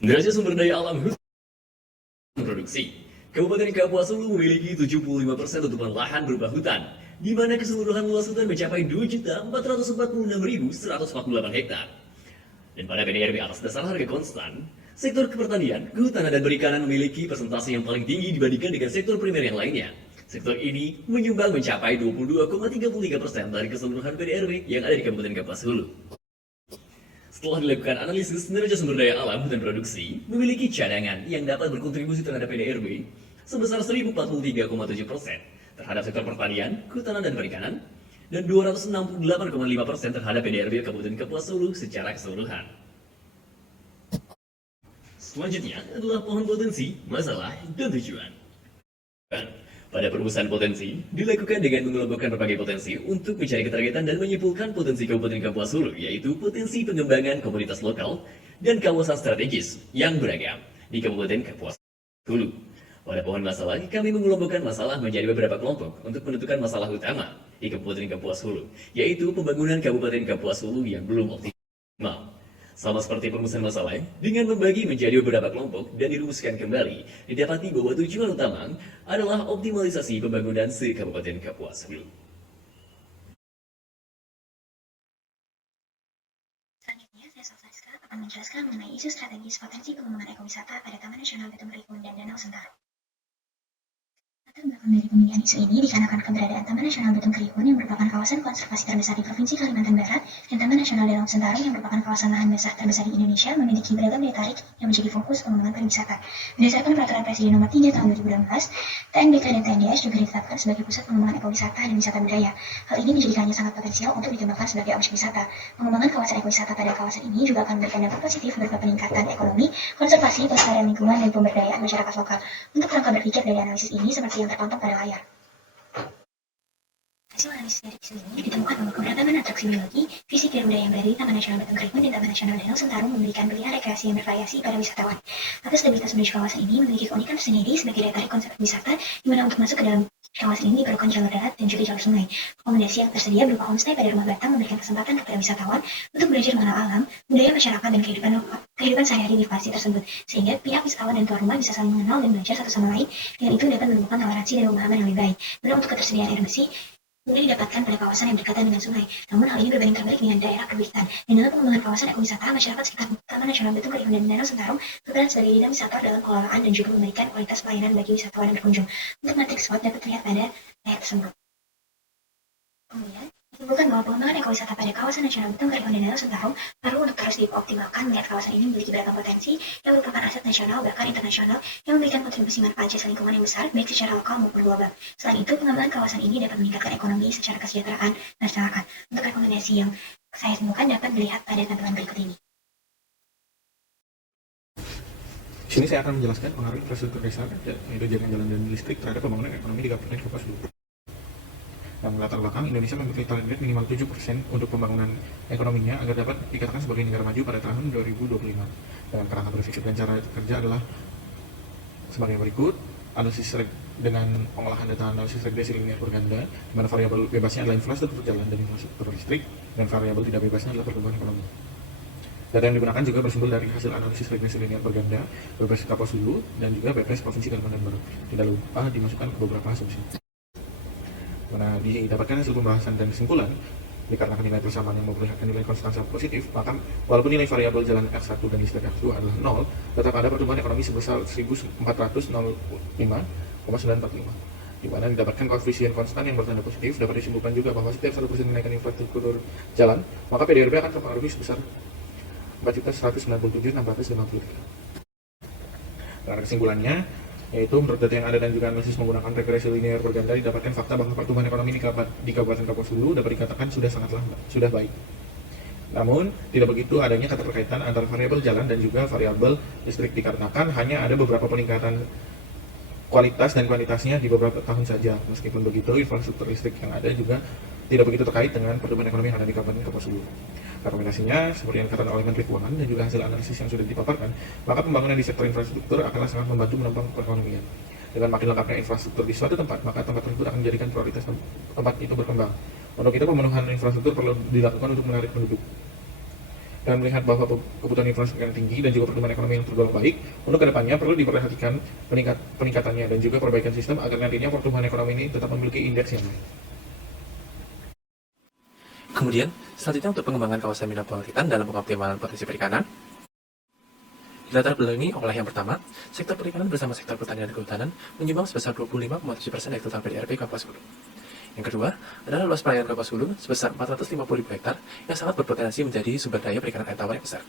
Neraca sumber daya alam hutan produksi. Kabupaten Kapuas Hulu memiliki 75% tutupan lahan berupa hutan, di mana keseluruhan luas hutan mencapai 2.446.148 hektar. Dan pada PDRB atas dasar harga konstan, sektor kepertanian, kehutanan, dan perikanan memiliki persentase yang paling tinggi dibandingkan dengan sektor primer yang lainnya. Sektor ini menyumbang mencapai 22,33% dari keseluruhan PDRB yang ada di Kabupaten Kapuas Hulu. Setelah dilakukan analisis, neraca sumber daya alam hutan produksi memiliki cadangan yang dapat berkontribusi terhadap PDRB sebesar 1043,7%, terhadap sektor pertanian, kehutanan, dan perikanan, dan 268,5% terhadap PDRB Kabupaten Kapuas Hulu secara keseluruhan. Selanjutnya adalah pohon potensi, masalah, dan tujuan. Pada perumusan potensi, dilakukan dengan mengelompokkan berbagai potensi untuk mencari keterkaitan dan menyimpulkan potensi Kabupaten Kapuas Hulu, yaitu potensi pengembangan komunitas lokal dan kawasan strategis yang beragam di Kabupaten Kapuas Hulu. Pada pohon masalah, kami mengelompokkan masalah menjadi beberapa kelompok untuk menentukan masalah utama di Kabupaten Kapuas Hulu, yaitu pembangunan Kabupaten Kapuas Hulu yang belum optimal. Sama seperti perumusan masalah, dengan membagi menjadi beberapa kelompok dan dirumuskan kembali, didapati bahwa tujuan utama adalah optimalisasi pembangunan se-Kabupaten Kapuas Hulu. Selanjutnya, saya Salsa akan menjelaskan mengenai isu strategis potensi pengembangan ekowisata pada Taman Nasional Betung Kerikun dan Danau Sentarung. Latar belakang dari pemilihan isu ini dikarenakan keberadaan Taman Nasional Betung Kerikun yang merupakan kawasan konservasi terbesar di Provinsi Kalimantan Barat dan Taman Nasional Danau Sentarung yang merupakan kawasan lahan basah terbesar di Indonesia memiliki beragam daya tarik yang menjadi fokus pengembangan pariwisata. Berdasarkan Peraturan Presiden Nomor 3 Tahun 2016, TNBK dan TNDS juga ditetapkan sebagai pusat pengembangan ekowisata dan wisata budaya. Hal ini menjadikannya sangat potensial untuk dikembangkan sebagai objek wisata. Pengembangan kawasan ekowisata pada kawasan ini juga akan memberikan dampak positif berupa peningkatan ekonomi, konservasi, pelestarian lingkungan, dan pemberdayaan masyarakat lokal. Untuk kerangka berpikir dari analisis ini seperti yang terpampang pada layar. Hasil analisis dari isu ini ditemukan bahwa keberagaman atraksi biologi, fisik, dan budaya yang berada di Taman Nasional Betung Kerikun dan Taman Nasional Danau Sentarung memberikan pilihan rekreasi yang bervariasi pada wisatawan. Atas stabilitas menuju kawasan ini memiliki keunikan tersendiri sebagai daya tarik konsep wisata, di mana untuk masuk ke dalam kawasan ini diperlukan jalur darat dan juga jalur sungai. Akomodasi yang tersedia berupa homestay pada rumah batang memberikan kesempatan kepada wisatawan untuk belajar mengenal alam, budaya masyarakat, dan kehidupan sehari-hari di lokasi tersebut, sehingga pihak wisatawan dan tuan rumah bisa saling mengenal dan belajar satu sama lain. Dengan itu dapat menemukan toleransi dan pemahaman yang lebih baik. Benar untuk ketersediaan air bersih mudah didapatkan pada kawasan yang berdekatan dengan sungai. Namun hal ini berbanding terbalik dengan daerah perbukitan. Dan dalam pengembangan kawasan ekowisata, masyarakat sekitar Taman Nasional Betung Kerikun dan Danau Sentarung berperan sebagai dinamisator dalam pengelolaan dan juga memberikan kualitas pelayanan bagi wisatawan dan pengunjung. Untuk matriks SWOT dapat terlihat pada layar tersebut. Kemudian, disimpulkan bahwa pengembangan ekowisata pada kawasan nasional Betung Kerikun dan Danau Sentarung perlu untuk terus dioptimalkan melihat kawasan ini memiliki beragam potensi yang merupakan aset nasional bahkan internasional yang memberikan kontribusi manfaat jasa lingkungan yang besar baik secara lokal maupun global. Selain itu, pengembangan kawasan ini dapat meningkatkan ekonomi secara kesejahteraan masyarakat. Untuk rekomendasi yang saya simpulkan dapat dilihat pada tampilan berikut ini. Di sini saya akan menjelaskan pengaruh infrastruktur desa, yaitu jaringan jalan dan listrik terhadap pembangunan ekonomi di Kabupaten Kapuas Hulu. Yang latar belakang, Indonesia memiliki target minimal 7% untuk pembangunan ekonominya agar dapat dikatakan sebagai negara maju pada tahun 2025. Dengan kerangka berpikir dan cara kerja adalah sebagai berikut. Analisis dengan pengolahan data analisis regresi linear berganda, di mana variabel bebasnya adalah infrastruktur jalan dan infrastruktur listrik, dan variabel tidak bebasnya adalah pertumbuhan ekonomi. Data yang digunakan juga bersumber dari hasil analisis regresi linear berganda, BPS Kapuas Hulu, dan juga BPS Provinsi Kalimantan Barat. Tidak lupa dimasukkan ke beberapa asumsi. Mana didapatkan hasil pembahasan dan kesimpulan, dikarenakan nilai persamaan yang memperlihatkan nilai konstansi positif, maka walaupun nilai variabel jalan R1 dan listrik R2 adalah 0, tetap ada pertumbuhan ekonomi sebesar 1.405,945, di mana didapatkan koefisien konstan yang bertanda positif. Dapat disimpulkan juga bahwa setiap 1% kenaikan infrastruktur jalan, maka PDRB akan terpengaruhi sebesar 4.197.653. Karena kesimpulannya, yaitu menurut data yang ada dan juga analisis menggunakan regresi linear berganda, didapatkan fakta bahwa pertumbuhan ekonomi di Kabupaten Kapuas Hulu dapat dikatakan sudah baik. Namun, tidak begitu adanya keterkaitan antara variabel jalan dan juga variabel listrik, dikarenakan hanya ada beberapa peningkatan kualitas dan kuantitasnya di beberapa tahun saja. Meskipun begitu, infrastruktur listrik yang ada juga tidak begitu terkait dengan pertumbuhan ekonomi yang ada di Kabupaten Kapuas Hulu. Rekomendasinya, seperti yang dikatakan oleh Menteri Keuangan dan juga hasil analisis yang sudah dipaparkan, maka pembangunan di sektor infrastruktur akan sangat membantu menopang perekonomian. Dengan makin lengkapnya infrastruktur di suatu tempat, maka tempat tersebut akan menjadikan prioritas tempat itu berkembang. Untuk itu, pemenuhan infrastruktur perlu dilakukan untuk menarik penduduk. Dan melihat bahwa kebutuhan infrastruktur yang tinggi dan juga pertumbuhan ekonomi yang tergolong baik, untuk kedepannya perlu diperhatikan peningkatannya dan juga perbaikan sistem agar nantinya pertumbuhan ekonomi ini tetap memiliki indeks yang baik. Kemudian, selanjutnya untuk pengembangan kawasan metropolitan dalam pengoptimalan potensi perikanan, dilatar belakangi oleh yang pertama, sektor perikanan bersama sektor pertanian dan kehutanan menyumbang sebesar 25,7% dari total PDRB Kapuas Hulu. Yang kedua adalah luas perairan Kapuas Hulu sebesar 450.000 hektar yang sangat berpotensi menjadi sumber daya perikanan air tawar yang besar.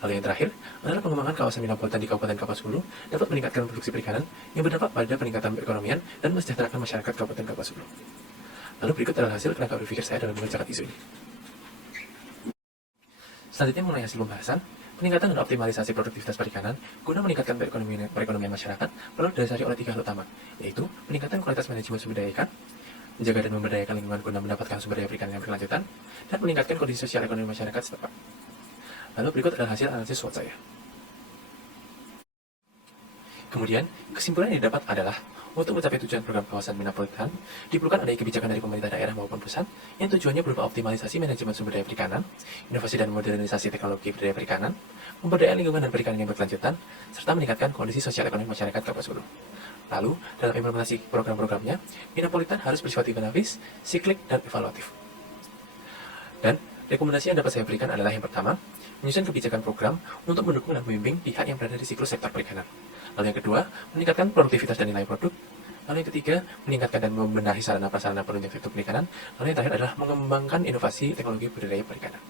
Lalu yang terakhir adalah pengembangan kawasan Minapolitan di Kabupaten Kapuas Hulu dapat meningkatkan produksi perikanan yang berdampak pada peningkatan perekonomian dan mensejahterakan masyarakat Kabupaten Kapuas Hulu. Lalu berikut adalah hasil kerangka berpikir saya dalam mengerjakan isu ini. Selanjutnya mengenai hasil pembahasan, peningkatan dan optimalisasi produktivitas perikanan guna meningkatkan perekonomian masyarakat perlu didasari oleh 3 hal utama, yaitu peningkatan kualitas manajemen sumber daya ikan, menjaga dan memberdayakan lingkungan guna mendapatkan sumber daya perikanan yang berkelanjutan, dan meningkatkan kondisi sosial ekonomi masyarakat setempat. Lalu berikut adalah hasil analisis SWOT saya. Kemudian, kesimpulan yang didapat adalah untuk mencapai tujuan program kawasan Minapolitan, diperlukan adanya kebijakan dari pemerintah daerah maupun pusat yang tujuannya berupa optimalisasi manajemen sumber daya perikanan, inovasi dan modernisasi teknologi budidaya perikanan, pemberdayaan lingkungan dan perikanan yang berkelanjutan, serta meningkatkan kondisi sosial ekonomi masyarakat Kapuas Hulu. Lalu, dalam implementasi program-programnya, Minapolitan harus bersifat dinamis, siklik, dan evaluatif. Dan rekomendasi yang dapat saya berikan adalah yang pertama, menyusun kebijakan program untuk mendukung dan membimbing pihak yang berada di siklus sektor perikanan. Lalu yang kedua, meningkatkan produktivitas dan nilai produk. Lalu yang ketiga, meningkatkan dan membenahi sarana-prasarana penunjang sektor perikanan. Lalu yang terakhir adalah mengembangkan inovasi teknologi budidaya perikanan.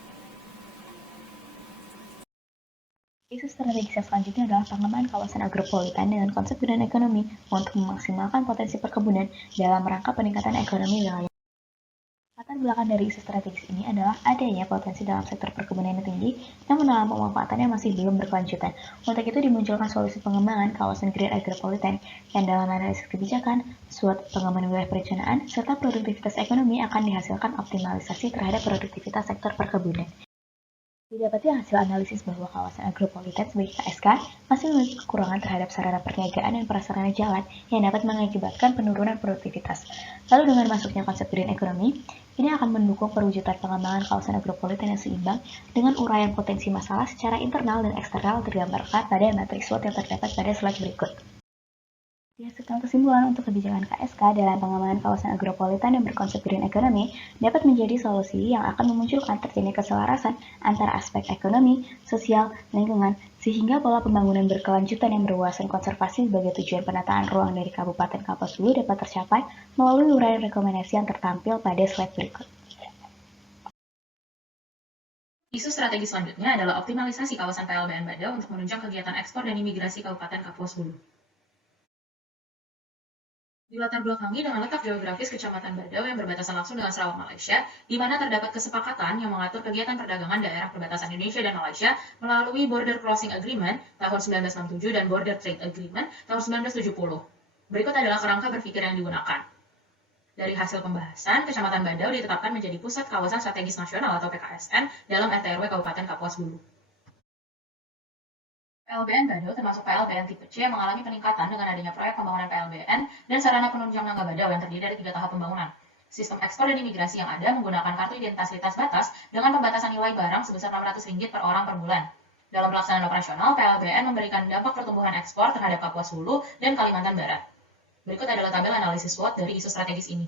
Isu strategis yang selanjutnya adalah pengembangan kawasan agropolitan dengan konsep budaya ekonomi untuk memaksimalkan potensi perkebunan dalam rangka peningkatan ekonomi wilayah. Latar belakang dari isu strategis ini adalah adanya potensi dalam sektor perkebunan yang tinggi, namun dalam pemanfaatannya masih belum berkelanjutan. Untuk itu dimunculkan solusi pengembangan kawasan green agropolitan yang dalam analisis kebijakan, SWOT pengembangan wilayah perencanaan, serta produktivitas ekonomi akan dihasilkan optimalisasi terhadap produktivitas sektor perkebunan. Didapati hasil analisis bahwa kawasan agropolitan sebagai KSK masih memiliki kekurangan terhadap sarana perniagaan dan prasarana jalan yang dapat mengakibatkan penurunan produktivitas. Lalu dengan masuknya konsep green economy, ini akan mendukung perwujudan pengembangan kawasan agropolitan yang seimbang dengan uraian potensi masalah secara internal dan eksternal tergambarkan pada matriks SWOT yang terdapat pada slide berikut. Dihasilkan kesimpulan untuk kebijakan KSK dalam pengembangan kawasan agropolitan yang berkonsep green economy dapat menjadi solusi yang akan memunculkan terjadinya keselarasan antara aspek ekonomi, sosial, lingkungan, sehingga pola pembangunan berkelanjutan yang berwawasan konservasi sebagai tujuan penataan ruang dari Kabupaten Kapuas Hulu dapat tercapai melalui uraian rekomendasi yang tertampil pada slide berikut. Isu strategis selanjutnya adalah optimalisasi kawasan PLBN Badau untuk menunjang kegiatan ekspor dan imigrasi Kabupaten Kapuas Hulu. Dilatar belakangi dengan letak geografis Kecamatan Badau yang berbatasan langsung dengan Sarawak, Malaysia, di mana terdapat kesepakatan yang mengatur kegiatan perdagangan daerah perbatasan Indonesia dan Malaysia melalui Border Crossing Agreement tahun 1967 dan Border Trade Agreement tahun 1970. Berikut adalah kerangka berpikir yang digunakan. Dari hasil pembahasan, Kecamatan Badau ditetapkan menjadi Pusat Kawasan Strategis Nasional atau PKSN dalam RT/RW Kabupaten Kapuas Hulu. PLBN Badau termasuk PLBN tipe C yang mengalami peningkatan dengan adanya proyek pembangunan PLBN dan sarana penunjang Nangga Badau yang terdiri dari 3 tahap pembangunan. Sistem ekspor dan imigrasi yang ada menggunakan kartu identitas lintas batas dengan pembatasan nilai barang sebesar Rp600 per orang per bulan. Dalam pelaksanaan operasional, PLBN memberikan dampak pertumbuhan ekspor terhadap Kapuas Hulu dan Kalimantan Barat. Berikut adalah tabel analisis SWOT dari isu strategis ini.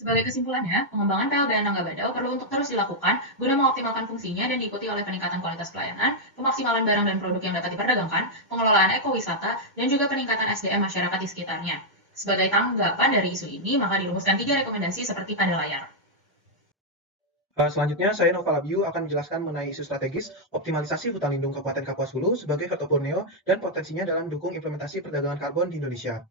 Sebagai kesimpulannya, pengembangan PLBN Nangga Badau perlu untuk terus dilakukan guna mengoptimalkan fungsinya dan diikuti oleh peningkatan kualitas pelayanan, pemaksimalan barang dan produk yang dapat diperdagangkan, pengelolaan ekowisata, dan juga peningkatan SDM masyarakat di sekitarnya. Sebagai tanggapan dari isu ini, maka dirumuskan 3 rekomendasi seperti pada layar. Selanjutnya, saya Nova Labiu akan menjelaskan mengenai isu strategis optimalisasi hutan lindung Kabupaten Kapuas Hulu sebagai Kota Borneo dan potensinya dalam mendukung implementasi perdagangan karbon di Indonesia.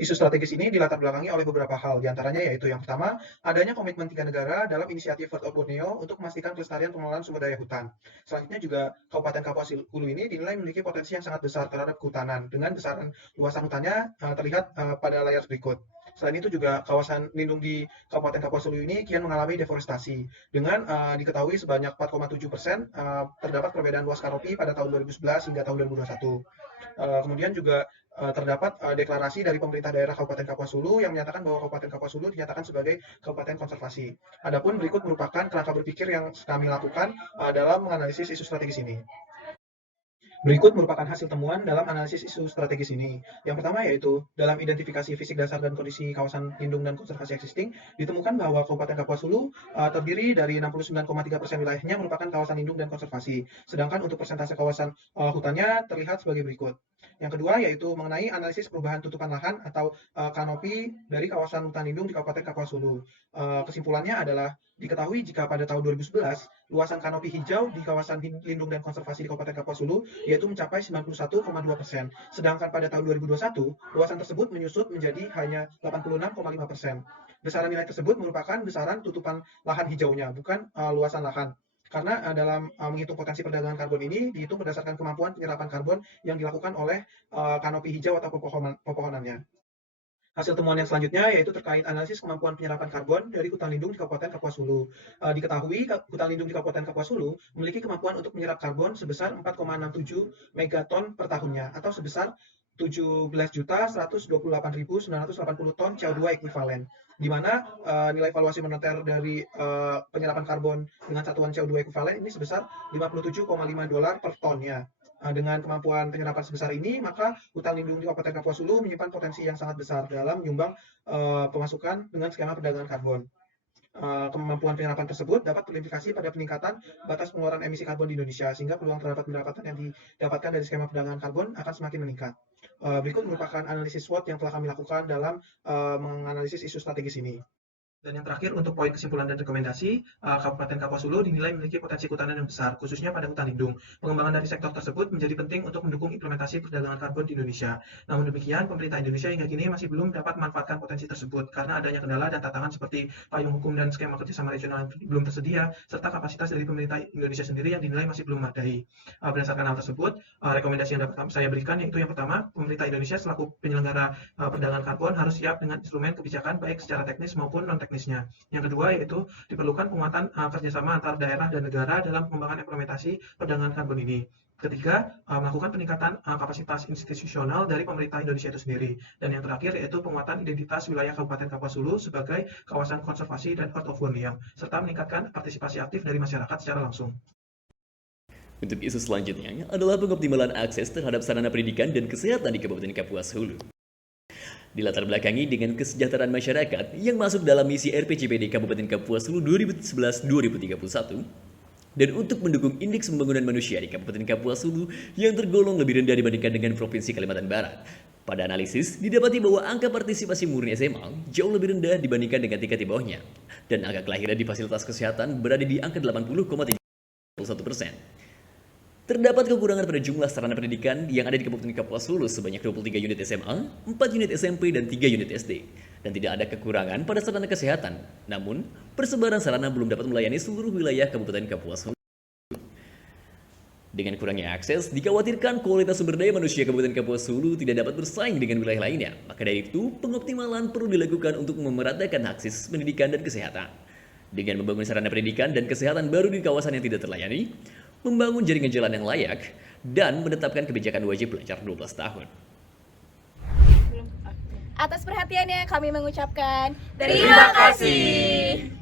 Isu strategis ini dilatar belakangi oleh beberapa hal, diantaranya yaitu yang pertama, adanya komitmen 3 negara dalam inisiatif World of Borneo untuk memastikan kelestarian pengelolaan sumber daya hutan. Selanjutnya juga, Kabupaten Kapuas Hulu ini dinilai memiliki potensi yang sangat besar terhadap kehutanan, dengan besaran luasan hutannya terlihat pada layar berikut. Selain itu juga, kawasan lindung di Kabupaten Kapuas Hulu ini kian mengalami deforestasi, dengan diketahui sebanyak 4,7% terdapat perbedaan luas kanopi pada tahun 2011 hingga tahun 2021. Kemudian juga terdapat deklarasi dari pemerintah daerah Kabupaten Kapuas Hulu yang menyatakan bahwa Kabupaten Kapuas Hulu dinyatakan sebagai kabupaten konservasi. Adapun berikut merupakan kerangka berpikir yang kami lakukan dalam menganalisis isu strategis ini. Berikut merupakan hasil temuan dalam analisis isu strategis ini. Yang pertama yaitu, dalam identifikasi fisik dasar dan kondisi kawasan lindung dan konservasi existing, ditemukan bahwa Kabupaten Kapuas Hulu terdiri dari 69,3% wilayahnya merupakan kawasan lindung dan konservasi. Sedangkan untuk persentase kawasan hutannya terlihat sebagai berikut. Yang kedua yaitu mengenai analisis perubahan tutupan lahan atau kanopi dari kawasan hutan lindung di Kabupaten Kapuas Hulu. Kesimpulannya adalah Diketahui jika pada tahun 2011, luasan kanopi hijau di kawasan lindung dan konservasi di Kabupaten Kapuas Hulu yaitu mencapai 91,2%. Sedangkan pada tahun 2021, luasan tersebut menyusut menjadi hanya 86,5%. Besaran nilai tersebut merupakan besaran tutupan lahan hijaunya, bukan luasan lahan. Karena dalam menghitung potensi perdagangan karbon ini dihitung berdasarkan kemampuan penyerapan karbon yang dilakukan oleh kanopi hijau atau pepohonannya. Hasil temuan yang selanjutnya yaitu terkait analisis kemampuan penyerapan karbon dari hutan lindung di Kabupaten Kapuas Hulu. Diketahui hutan lindung di Kabupaten Kapuas Hulu memiliki kemampuan untuk menyerap karbon sebesar 4,67 megaton per tahunnya atau sebesar 17.128.980 ton CO2 ekuivalen, di mana nilai valuasi moneter dari penyerapan karbon dengan satuan CO2 ekuivalen ini sebesar $57,5 per tonnya. Dengan kemampuan penyerapan sebesar ini, maka hutan lindung di Kabupaten Kapuas Hulu menyimpan potensi yang sangat besar dalam menyumbang pemasukan dengan skema perdagangan karbon. Kemampuan penyerapan tersebut dapat berimplikasi pada peningkatan batas pengeluaran emisi karbon di Indonesia, sehingga peluang terhadap pendapatan yang didapatkan dari skema perdagangan karbon akan semakin meningkat. Berikut merupakan analisis SWOT yang telah kami lakukan dalam menganalisis isu strategis ini. Dan yang terakhir, untuk poin kesimpulan dan rekomendasi, Kabupaten Kapuas Hulu dinilai memiliki potensi kehutanan yang besar, khususnya pada hutan lindung. Pengembangan dari sektor tersebut menjadi penting untuk mendukung implementasi perdagangan karbon di Indonesia. Namun demikian, pemerintah Indonesia hingga kini masih belum dapat memanfaatkan potensi tersebut karena adanya kendala dan tantangan seperti payung hukum dan skema kerjasama regional yang belum tersedia, serta kapasitas dari pemerintah Indonesia sendiri yang dinilai masih belum memadai. Berdasarkan hal tersebut, rekomendasi yang dapat saya berikan yaitu yang pertama, pemerintah Indonesia selaku penyelenggara perdagangan karbon harus siap dengan instrumen kebijakan baik secara teknis maupun non-teknisnya. Yang kedua yaitu diperlukan penguatan kerjasama antar daerah dan negara dalam pengembangan implementasi perdagangan karbon ini. Ketiga, melakukan peningkatan kapasitas institusional dari pemerintah Indonesia itu sendiri. Dan yang terakhir yaitu penguatan identitas wilayah Kabupaten Kapuas Hulu sebagai kawasan konservasi dan Earth of Wonderland, serta meningkatkan partisipasi aktif dari masyarakat secara langsung. Untuk isu selanjutnya adalah pengoptimalan akses terhadap sarana pendidikan dan kesehatan di Kabupaten Kapuas Hulu. Dilatar belakangi dengan kesejahteraan masyarakat yang masuk dalam misi RPJPD Kabupaten Kapuas Hulu 2011-2031 dan untuk mendukung indeks pembangunan manusia di Kabupaten Kapuas Hulu yang tergolong lebih rendah dibandingkan dengan Provinsi Kalimantan Barat. Pada analisis, didapati bahwa angka partisipasi murni SMA jauh lebih rendah dibandingkan dengan tingkat di bawahnya, dan angka kelahiran di fasilitas kesehatan berada di angka 80,31%. Terdapat kekurangan pada jumlah sarana pendidikan yang ada di Kabupaten Kapuas Hulu sebanyak 23 unit SMA, 4 unit SMP, dan 3 unit SD. Dan tidak ada kekurangan pada sarana kesehatan. Namun, persebaran sarana belum dapat melayani seluruh wilayah Kabupaten Kapuas Hulu. Dengan kurangnya akses, dikhawatirkan kualitas sumber daya manusia Kabupaten Kapuas Hulu tidak dapat bersaing dengan wilayah lainnya. Maka dari itu, pengoptimalan perlu dilakukan untuk memeratakan akses pendidikan dan kesehatan. Dengan membangun sarana pendidikan dan kesehatan baru di kawasan yang tidak terlayani, membangun jaringan jalan yang layak, dan menetapkan kebijakan wajib belajar 12 tahun. Atas perhatiannya kami mengucapkan Terima kasih.